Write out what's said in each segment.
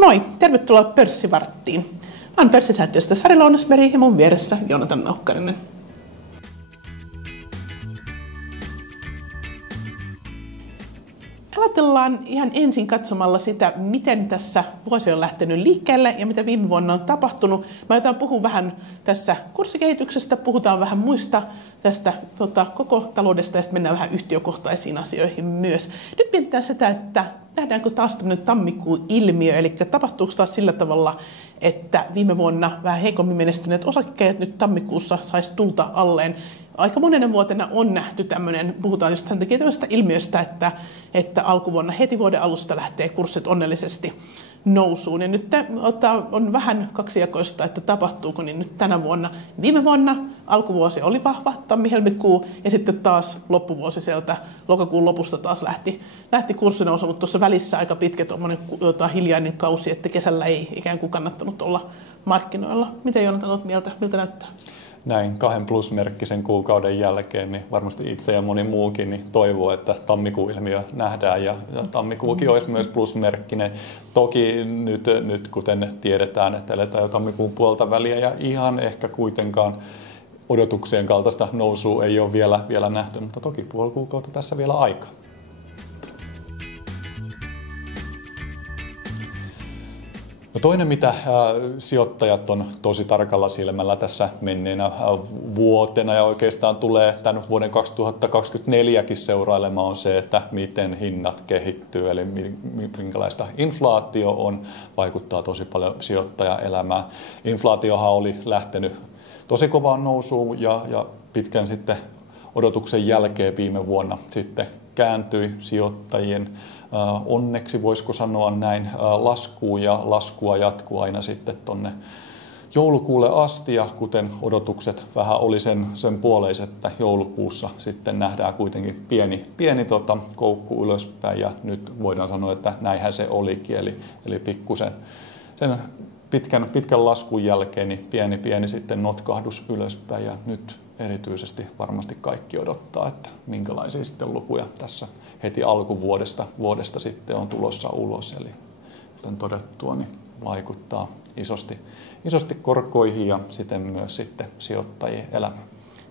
Moi, tervetuloa Pörssivarttiin. Mä oon pörssisäätiöstä Sari Lounasmeri ja mun vieressä Joonatan Naukkarinen. Aloitellaan ihan ensin katsomalla sitä, miten tässä vuosi on lähtenyt liikkeelle ja mitä viime vuonna on tapahtunut. Mä aion puhua vähän tässä kurssikehityksestä, puhutaan vähän muista tästä koko taloudesta ja sitten mennään vähän yhtiökohtaisiin asioihin myös. Nyt mietitään sitä, että nähdäänkö taas tämmöinen tammikuun ilmiö, eli tapahtuuko taas sillä tavalla, että viime vuonna vähän heikommin menestyneet osakkeet nyt tammikuussa saisi tulta alleen. Aika monena vuotena on nähty tämmöinen, puhutaan just sen takia tämmöistä ilmiöstä, että alkuvuonna heti vuoden alusta lähtee kurssit onnellisesti nousuun. Ja nyt on vähän kaksijakoista, että tapahtuuko niin nyt tänä vuonna. Viime vuonna alkuvuosi oli vahva, tammi-helmikuu, ja sitten taas loppuvuosi sieltä lokakuun lopusta taas lähti kurssi nousemaan, mutta tuossa välissä aika pitkä tuommoinen hiljainen kausi, että kesällä ei ikään kuin kannattanut olla markkinoilla. Miten Joonatan olet mieltä? Miltä näyttää? Näin 2 plusmerkkisen kuukauden jälkeen, niin varmasti itse ja moni muukin niin toivoo, että tammikuun ilmiö nähdään ja tammikuukin olisi myös plusmerkkinen. Toki nyt kuten tiedetään, että eletään jo tammikuun puolta väliä ja ihan ehkä kuitenkaan odotuksien kaltaista nousua ei ole vielä nähty, mutta toki puoli kuukautta tässä vielä aikaa. No toinen, mitä sijoittajat on tosi tarkalla silmällä tässä menneenä vuotena ja oikeastaan tulee tämän vuoden 2024kin seurailemaan on se, että miten hinnat kehittyy, eli minkälaista inflaatio on, vaikuttaa tosi paljon sijoittajaelämään. Inflaatiohan oli lähtenyt tosi kovaan nousuun ja pitkän sitten odotuksen jälkeen viime vuonna sitten kääntyi sijoittajien onneksi, voisiko sanoa näin, laskuun ja laskua jatkuu aina sitten tuonne joulukuulle asti ja kuten odotukset vähän oli sen puoleiset, että joulukuussa sitten nähdään kuitenkin pieni koukku ylöspäin ja nyt voidaan sanoa, että näinhän se olikin, eli pikkusen sen pitkän laskun jälkeen niin pieni sitten notkahdus ylöspäin ja nyt erityisesti varmasti kaikki odottaa, että minkälaisia sitten lukuja tässä heti alkuvuodesta sitten on tulossa ulos. Eli kuten todettua, niin vaikuttaa isosti korkoihin ja siten myös sitten sijoittajien elämään.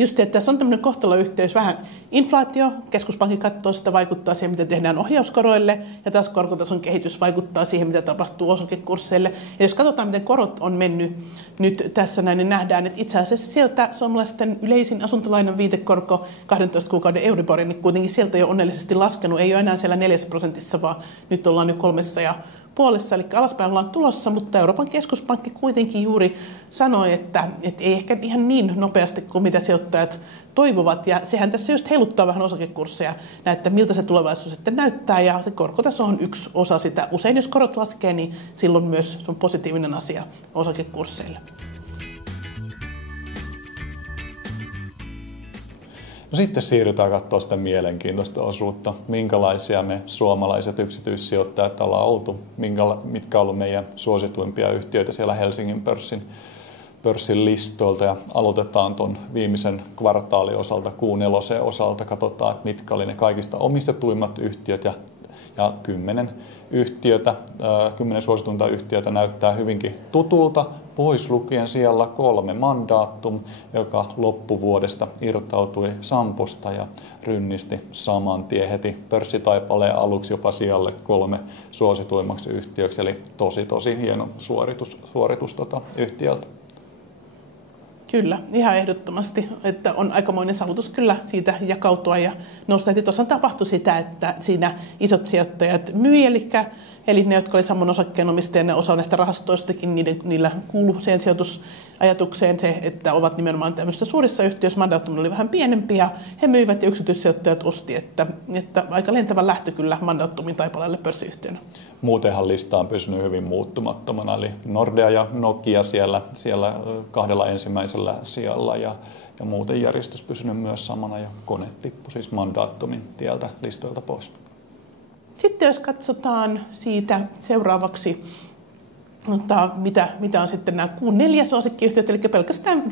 Just, että tässä on tämmöinen kohtaloyhteys. Vähän inflaatio, keskuspankki katsoo sitä, vaikuttaa siihen, mitä tehdään ohjauskoroille, ja taas korkotason kehitys vaikuttaa siihen, mitä tapahtuu osakekursseille. Ja jos katsotaan, miten korot on mennyt nyt tässä näin, niin nähdään, että itse asiassa sieltä suomalaisten yleisin asuntolainan viitekorko 12 kuukauden Euriborin, niin kuitenkin sieltä jo onnellisesti laskenut. Ei ole enää siellä 4%, vaan nyt ollaan jo 3,5%, eli alaspäin ollaan tulossa, mutta Euroopan keskuspankki kuitenkin juuri sanoi, että ei ehkä ihan niin nopeasti kuin mitä sijoittajat toivovat, ja sehän tässä just heiluttaa vähän osakekursseja, että miltä se tulevaisuus sitten näyttää, ja se korkotaso on yksi osa sitä. Usein jos korot laskee, niin silloin myös se on positiivinen asia osakekursseille. No sitten siirrytään katsomaan sitä mielenkiintoista osuutta, minkälaisia me suomalaiset yksityissijoittajat ollaan oltu, mitkä on ollut meidän suosituimpia yhtiöitä siellä Helsingin pörssin listoilta ja aloitetaan tuon viimeisen kvartaalin osalta, Q4 osalta, katsotaan, että mitkä oli ne kaikista omistetuimmat yhtiöt ja 10 suosituinta yhtiötä näyttää hyvinkin tutulta, pois lukien siellä 3 Mandatum, joka loppuvuodesta irtautui Samposta ja rynnisti saman tien heti pörssitaipaleen aluksi jopa sijalle 3 suosituimmaksi yhtiöksi, eli tosi hieno suoritus yhtiöltä. Kyllä, ihan ehdottomasti, että on aikamoinen saavutus kyllä siitä jakautua ja nousta. Tuossa tapahtui sitä, että siinä isot sijoittajat myi, eli ne, jotka oli saman osakkeenomistajana, osa näistä rahastoistakin, niillä kuului siihen sijoitusajatukseen se, että ovat nimenomaan tämmöisissä suurissa yhtiöissä, Mandatum oli vähän pienempiä, he myivät ja yksityissijoittajat osti, että aika lentävä lähtö kyllä Mandatumin taipaleelle pörssiyhtiönä. Muutenhan lista on pysynyt hyvin muuttumattomana, eli Nordea ja Nokia siellä 2 ensimmäisellä sijalla ja muuten järjestys pysynyt myös samana ja kone tippui siis Mandatumin tieltä listoilta pois. Sitten jos katsotaan siitä seuraavaksi mitä on sitten nämä Q4 suosikkiyhtiöt, eli pelkästään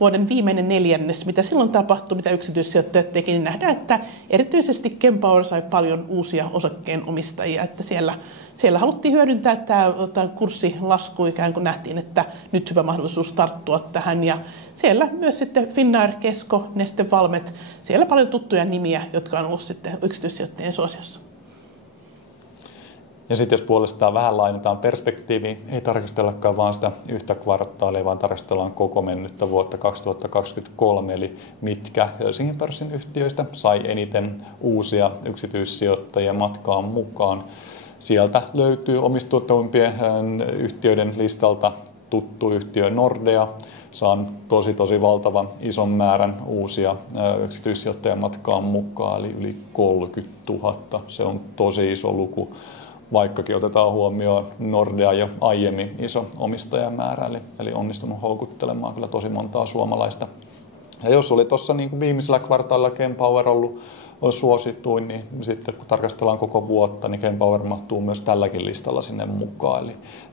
vuoden viimeinen neljännes, mitä silloin tapahtui, mitä yksityissijoittajat teki, niin nähdään, että erityisesti Kempower sai paljon uusia osakkeenomistajia, että siellä haluttiin hyödyntää tämä kurssilasku, ikään kuin nähtiin, että nyt hyvä mahdollisuus tarttua tähän, ja siellä myös sitten Finnair, Kesko, Neste, Valmet, siellä paljon tuttuja nimiä, jotka on ollut sitten yksityissijoittajien suosiossa. Ja sitten jos puolestaan vähän lainataan perspektiiviin, ei tarkastellakaan vain sitä yhtä kvartaalia, vaan tarkastellaan koko mennyttä vuotta 2023, eli mitkä Helsingin pörssin yhtiöistä sai eniten uusia yksityissijoittajia matkaan mukaan. Sieltä löytyy omistuneempien yhtiöiden listalta tuttu yhtiö Nordea, saan tosi valtavan ison määrän uusia yksityissijoittajia matkaan mukaan, eli yli 30 000. Se on tosi iso luku. Vaikkakin otetaan huomioon Nordea jo aiemmin iso omistajamäärä, eli onnistunut houkuttelemaan kyllä tosi montaa suomalaista. Ja jos oli tuossa niin kuin viimeisellä kvartaalilla Kempower ollut suosituin, niin sitten kun tarkastellaan koko vuotta, niin Kempower mahtuu myös tälläkin listalla sinne mukaan.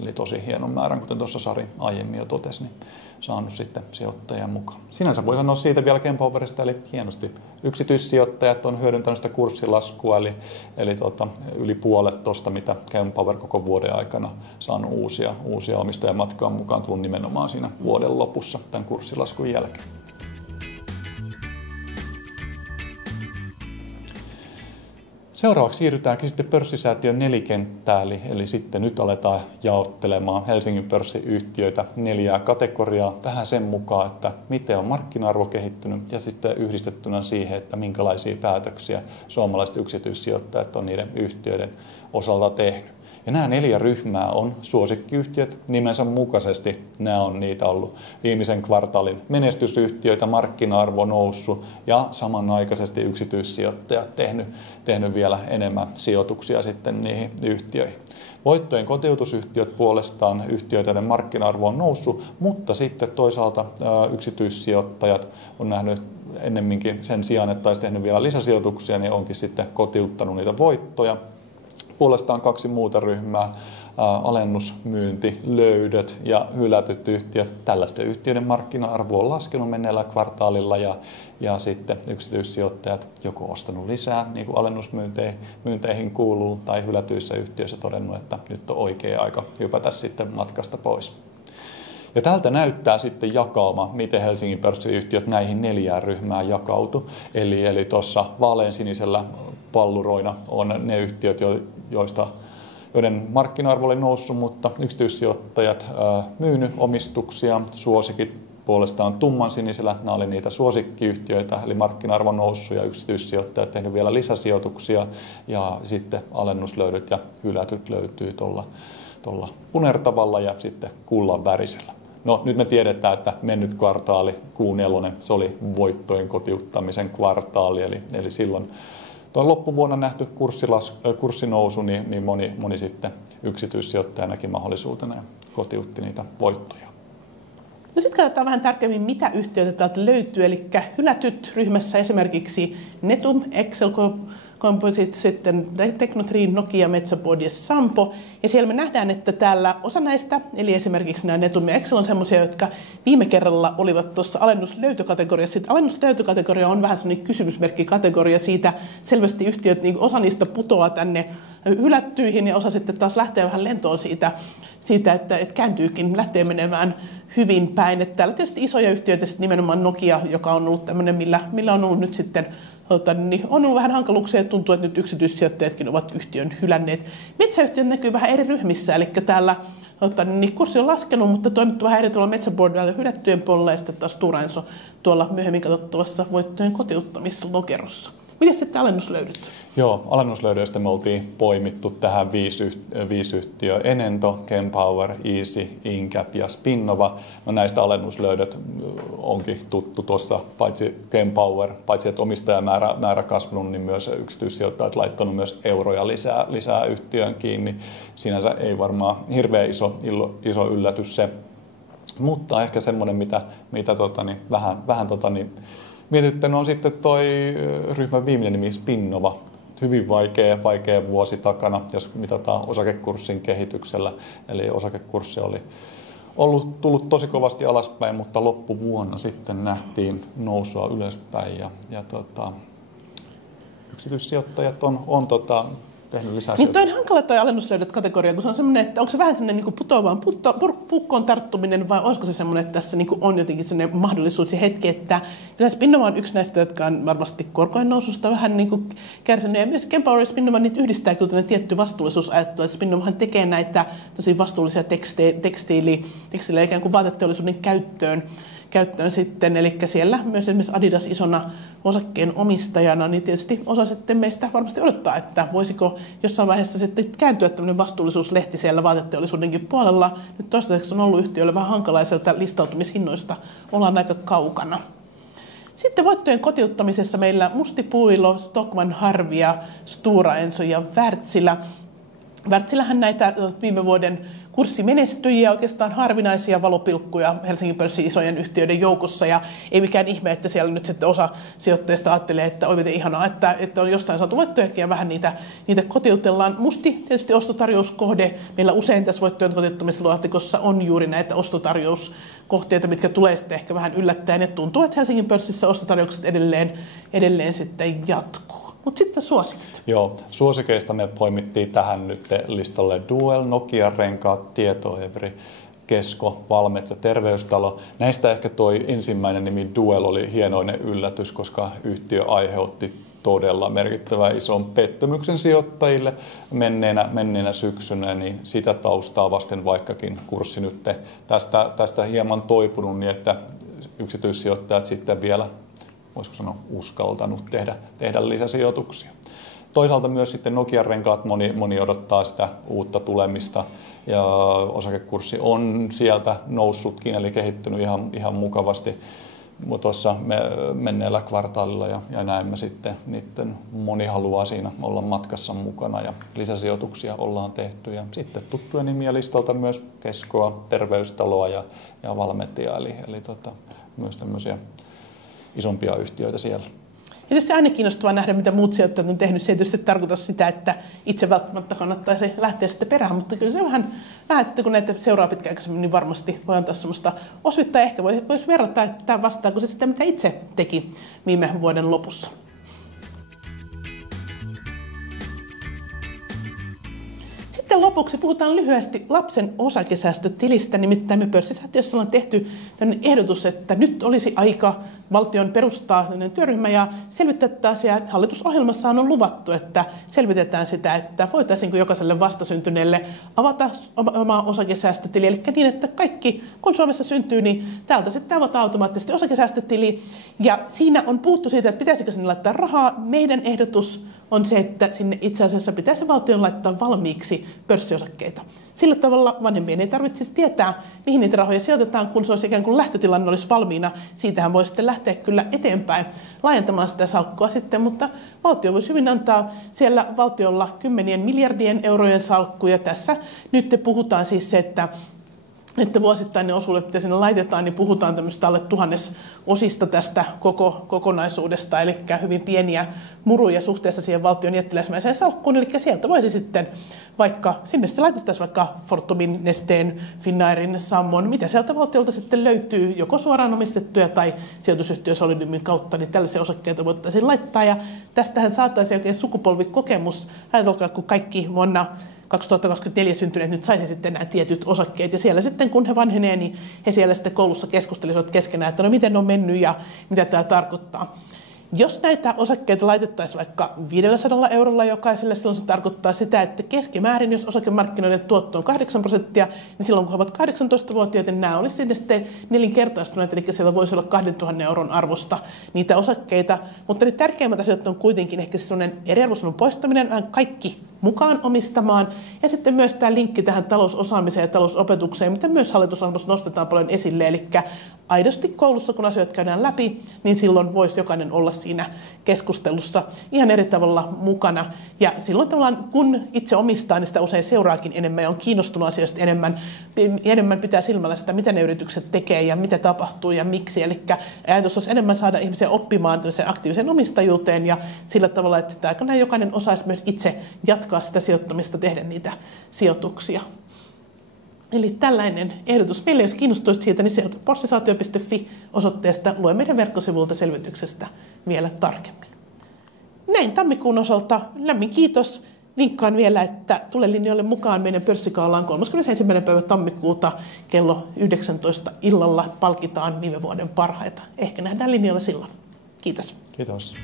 Eli tosi hienon määrän, kuten tuossa Sari aiemmin jo totesi, niin saanut sitten sijoittajia mukaan. Sinänsä voi sanoa siitä vielä Kempowerista, eli hienosti yksityissijoittajat on hyödyntänyt sitä kurssilaskua, eli yli puolet tuosta, mitä Kempower koko vuoden aikana saanut uusia omistajia matkaan mukaan, tullut nimenomaan siinä vuoden lopussa tämän kurssilaskun jälkeen. Seuraavaksi siirrytäänkin sitten pörssisäätiön nelikenttään, eli sitten nyt aletaan jaottelemaan Helsingin pörssiyhtiöitä 4 kategoriaa vähän sen mukaan, että miten on markkina-arvo kehittynyt ja sitten yhdistettynä siihen, että minkälaisia päätöksiä suomalaiset yksityissijoittajat on niiden yhtiöiden osalta tehnyt. Ja nämä 4 ryhmää on suosikkiyhtiöt nimensä mukaisesti. Nämä on niitä ollut viimeisen kvartaalin menestysyhtiöitä, markkina-arvo noussut ja samanaikaisesti yksityissijoittajat tehnyt vielä enemmän sijoituksia sitten niihin yhtiöihin. Voittojen kotiutusyhtiöt puolestaan yhtiöitä, joiden markkina-arvo on noussut, mutta sitten toisaalta yksityissijoittajat on nähnyt ennemminkin sen sijaan, että olisi tehnyt vielä lisäsijoituksia, niin onkin sitten kotiuttanut niitä voittoja. Puolestaan 2 muuta ryhmää, alennusmyynti, löydöt ja hylätyt yhtiöt. Tällaisten yhtiöiden markkina-arvo on laskenut menneellä kvartaalilla ja sitten yksityissijoittajat joko ostanut lisää, niin kuin alennusmyynteihin kuuluu, tai hylätyissä yhtiöissä todennut, että nyt on oikea aika hypätä sitten matkasta pois. Ja tältä näyttää sitten jakauma, miten Helsingin pörssiyhtiöt näihin 4 ryhmään jakautu. Eli tuossa vaaleansinisellä palluroina on ne yhtiöt, joiden markkina-arvo oli noussut, mutta yksityissijoittajat myynyt omistuksia. Suosikit puolestaan tummansinisellä, nämä oli niitä suosikkiyhtiöitä, eli markkina-arvo noussut ja yksityissijoittajat tehnyt vielä lisäsijoituksia. Ja sitten alennuslöydöt ja hylätyt löytyy tuolla punertavalla ja sitten kullan värisellä. No nyt me tiedetään, että mennyt kvartaali Q4, se oli voittojen kotiuttamisen kvartaali, eli silloin tuon loppuvuonna nähty kurssinousu, niin moni sitten yksityissijoittaja näki mahdollisuutena ja kotiutti niitä voittoja. No sitten katsotaan vähän tarkemmin, mitä yhtiöitä täältä löytyy. Eli hylätyt ryhmässä esimerkiksi Netum, Excel Composite, sitten Tecnotree, Nokia, Metsä Board ja Sampo. Ja siellä me nähdään, että täällä osa näistä, eli esimerkiksi nämä Netum ja Excel on semmoisia, jotka viime kerralla olivat tuossa alennuslöytökategoriassa. Sitten alennuslöytökategoria on vähän semmoinen kysymysmerkkikategoria siitä. Selvästi yhtiöt, niin osa niistä putoaa tänne hylättyihin ja osa sitten taas lähtee vähän lentoon siitä että kääntyykin, lähtee menemään hyvin päin. Että täällä tietysti isoja yhtiöitä, sitten nimenomaan Nokia, joka on ollut tämmöinen, millä on ollut nyt sitten niin on ollut vähän hankaluuksia ja tuntuu, että nyt yksityissijoittajatkin ovat yhtiön hylänneet. Metsäyhtiöt näkyy vähän eri ryhmissä, eli täällä niin kurssi on laskenut, mutta toimittu vähän eri tuolla Metsä Boardilla hylättyjen puolella ja sitten taas Stora Enso tuolla myöhemmin katsottavassa voittojen kotiuttamislokerossa. Miten sitten alennuslöydöt? Joo, alennuslöydöistä me oltiin poimittu tähän 5 yhtiöä: Enento, Kempower, Easy, Incap ja Spinnova. No näistä alennuslöydöt onkin tuttu tuossa, paitsi Kempower, paitsi että omistajamäärä kasvanut, niin myös yksityissijoittajat laittanut myös euroja lisää yhtiöön kiinni. Sinänsä ei varmaan hirveän iso yllätys se, mutta ehkä semmoinen, mitä vähän mietittänyt on sitten toi ryhmän viimeinen nimi Spinnova. hyvin vaikea vuosi takana, jos mitataan osakekurssin kehityksellä. Eli osakekurssi oli tullut tosi kovasti alaspäin, mutta loppuvuonna sitten nähtiin nousua ylöspäin. Yksityissijoittajat on tehnyt lisää. Niin toi on hankala toi alennuslöydöt kategoria, kun se on semmoinen, että onko se vähän semmoinen niin putoavaan pukkoon tarttuminen vai olisiko se semmoinen, että tässä niin on jotenkin semmoinen mahdollisuus ja hetki, että yleensä Spinnova on yksi näistä, jotka on varmasti korkojen noususta vähän niin kärsinyt ja myös Kempower ja Spinnova niitä yhdistää kyllä tietty vastuullisuusajattelu, että Spinnovahan tekee näitä tosi vastuullisia tekstiilejä ikään kuin vaateteollisuuden käyttöön sitten, eli siellä myös esimerkiksi Adidas isona osakkeen omistajana, niin tietysti osa sitten meistä varmasti odottaa, että voisiko jossain vaiheessa sitten kääntyä tämmöinen vastuullisuuslehti siellä vaateteollisuudenkin puolella. Nyt toistaiseksi on ollut yhtiöille vähän hankalaiselta listautumishinnoista, ollaan aika kaukana. Sitten voittojen kotiuttamisessa meillä Musti Puilo, Stockmann Harvia, Stora Enso ja Wärtsilä. Wärtsilähän näitä viime vuoden kurssimenestyjiä, oikeastaan harvinaisia valopilkkuja Helsingin pörssin isojen yhtiöiden joukossa, ja ei mikään ihme, että siellä nyt sitten osa sijoittajista ajattelee, että on miten ihanaa, että on jostain saatu voittojakin ja vähän niitä kotiutellaan. Musti tietysti ostotarjouskohde. Meillä usein tässä voittojen kotiuttamisluohtikossa on juuri näitä ostotarjouskohteita, mitkä tulee sitten ehkä vähän yllättäen, ja tuntuu, että Helsingin pörssissä ostotarjoukset edelleen sitten jatkuu. Mutta sitten suosikit. Joo, suosikeista me poimittiin tähän nyt listalle Duell, Nokia-renkaat, Tietoevry, Kesko, Valmet ja Terveystalo. Näistä ehkä toi ensimmäinen nimi Duell oli hienoinen yllätys, koska yhtiö aiheutti todella merkittävän ison pettymyksen sijoittajille menneenä syksynä, niin sitä taustaa vasten, vaikkakin kurssi nyt tästä hieman toipunut, niin että yksityissijoittajat sitten vielä, voisiko sanoa, uskaltanut tehdä lisäsijoituksia. Toisaalta myös sitten Nokia-renkaat moni odottaa sitä uutta tulemista, ja osakekurssi on sieltä noussutkin, eli kehittynyt ihan mukavasti tuossa menneellä kvartaalilla, ja näemme sitten, niiden moni haluaa siinä olla matkassa mukana, ja lisäsijoituksia ollaan tehty. Ja sitten tuttuja nimiä listalta myös Keskoa, Terveystaloa ja Valmetia, eli myös tämmöisiä isompia yhtiöitä siellä. Ja tietysti aina kiinnostavaa nähdä, mitä muut sijoittajat on tehnyt. Se ei tietysti tarkoita sitä, että itse välttämättä kannattaisi lähteä sitten perään, mutta kyllä se vähän sitten, kun näitä seuraa pitkäaikaisemmin, niin varmasti voi antaa sellaista osvittaa. Ehkä voisi verrata, että vastaako se sitä, mitä itse teki viime vuoden lopussa. Sitten lopuksi puhutaan lyhyesti lapsen osakesäästötilistä. Nimittäin me pörssisäätiössä ollaan tehty tämmöinen ehdotus, että nyt olisi aika valtion perustaa työryhmä ja selvittää tätä asiaa. Hallitusohjelmassaan on luvattu, että selvitetään sitä, että voitaisiinko jokaiselle vastasyntyneelle avata oma osakesäästötili. Eli niin, että kaikki, kun Suomessa syntyy, niin täältä sitten avataan automaattisesti osakesäästötili. Ja siinä on puhuttu siitä, että pitäisikö sinne laittaa rahaa. Meidän ehdotus on se, että sinne itse asiassa pitäisi valtion laittaa valmiiksi pörssiosakkeita. Sillä tavalla vanhempien ei tarvitsisi tietää, mihin niitä rahoja sijoitetaan, kun se olisi ikään kuin lähtötilanne olisi valmiina. Siitähän voi sitten lähteä kyllä eteenpäin laajentamaan sitä salkkua sitten, mutta valtio voisi hyvin antaa siellä valtiolla kymmenien miljardien eurojen salkkuja. Tässä nyt puhutaan siis se, että vuosittainen osuudet, mitä sinne laitetaan, niin puhutaan tämmöistä alle 1000 osista tästä koko kokonaisuudesta, eli hyvin pieniä muruja suhteessa siihen valtion jättiläismäiseen salkkuun, eli sieltä voisi sitten vaikka, sinne sitten laitettaisiin vaikka Fortumin, Nesteen, Finnairin, Sammon, mitä sieltä valtiolta sitten löytyy, joko suoraan omistettuja tai sijoitusyhtiö Solidiumin kautta, niin tällaisia osakkeita voitaisiin laittaa, ja tästähän saataisiin oikein sukupolvikokemus. Ajatelkaa, kun kaikki vuonna 2024 syntyneet nyt saisi sitten nämä tietyt osakkeet, ja siellä sitten kun he vanhenee, niin he siellä sitten koulussa keskustelisivat keskenään, että no miten on mennyt ja mitä tämä tarkoittaa. Jos näitä osakkeita laitettaisiin vaikka 500 eurolla jokaiselle, silloin se tarkoittaa sitä, että keskimäärin, jos osakemarkkinoiden tuotto on 8%, niin silloin kun he ovat 18-vuotiaita, niin nämä olisivat sitten nelinkertaistuneet, eli siellä voisi olla 2000 euron arvosta niitä osakkeita. Mutta ne tärkeimmät asiat on kuitenkin ehkä sellainen eriarvoisuuden poistaminen, vähän kaikki mukaan omistamaan. Ja sitten myös tämä linkki tähän talousosaamiseen ja talousopetukseen, mitä myös hallitusohjelmassa nostetaan paljon esille. Eli aidosti koulussa, kun asioita käydään läpi, niin silloin voisi jokainen olla siinä keskustelussa ihan eri tavalla mukana. Ja silloin tavallaan, kun itse omistaa, niin sitä usein seuraakin enemmän ja on kiinnostunut asioista enemmän pitää silmällä sitä, mitä ne yritykset tekee ja mitä tapahtuu ja miksi. Eli ajatus olisi enemmän saada ihmisiä oppimaan aktiiviseen omistajuuteen ja sillä tavalla, että jokainen osaisi myös itse jatkaa sitä sijoittamista, tehdä niitä sijoituksia. Eli tällainen ehdotus meille, jos kiinnostuisit siitä, niin sieltä postisaatio.fi osoitteesta lue meidän verkkosivulta selvityksestä vielä tarkemmin. Näin tammikuun osalta lämmin kiitos. Vinkkaan vielä, että tule linjoille mukaan meidän pörssikaalaan 31. päivä tammikuuta kello 19 illalla palkitaan viime vuoden parhaita. Ehkä nähdään linjoilla silloin. Kiitos. Kiitos.